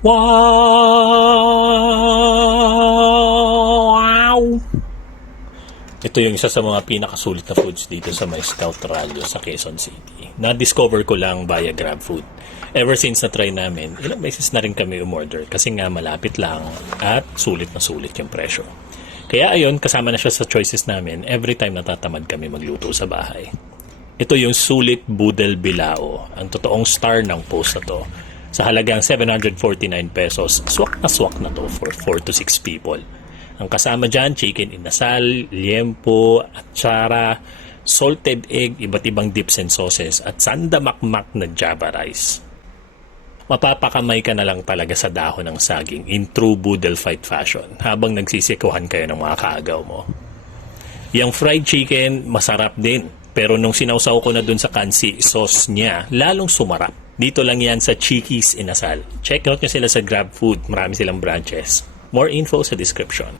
Wow! Ito yung isa sa mga pinakasulit na foods dito sa may Scout Rallo sa Quezon City. Na-discover ko lang via GrabFood. Ever since na-try namin, ilang beses na rin kami umorder kasi nga malapit lang at sulit na sulit yung presyo. Kaya ayun, kasama na siya sa choices namin every time natatamad kami magluto sa bahay. Ito yung Sulit Budel Bilao, ang totoong star ng post na to. Sa halagang 749 pesos, swak na swak na to for 4 to 6 people. Ang kasama dyan, chicken inasal, liempo, atsara, salted egg, iba't ibang dips and sauces, at sandamakmak na java rice. Mapapakamay ka na lang talaga sa dahon ng saging in true budel fight fashion habang nagsisikuhan kayo ng mga kaagaw mo. Yung fried chicken, masarap din. Pero nung sinausaw ko na dun sa kansi sauce niya, lalong sumarap. Dito lang yan sa Chickies Inasal. Check out nyo sila sa GrabFood. Marami silang branches. More info sa description.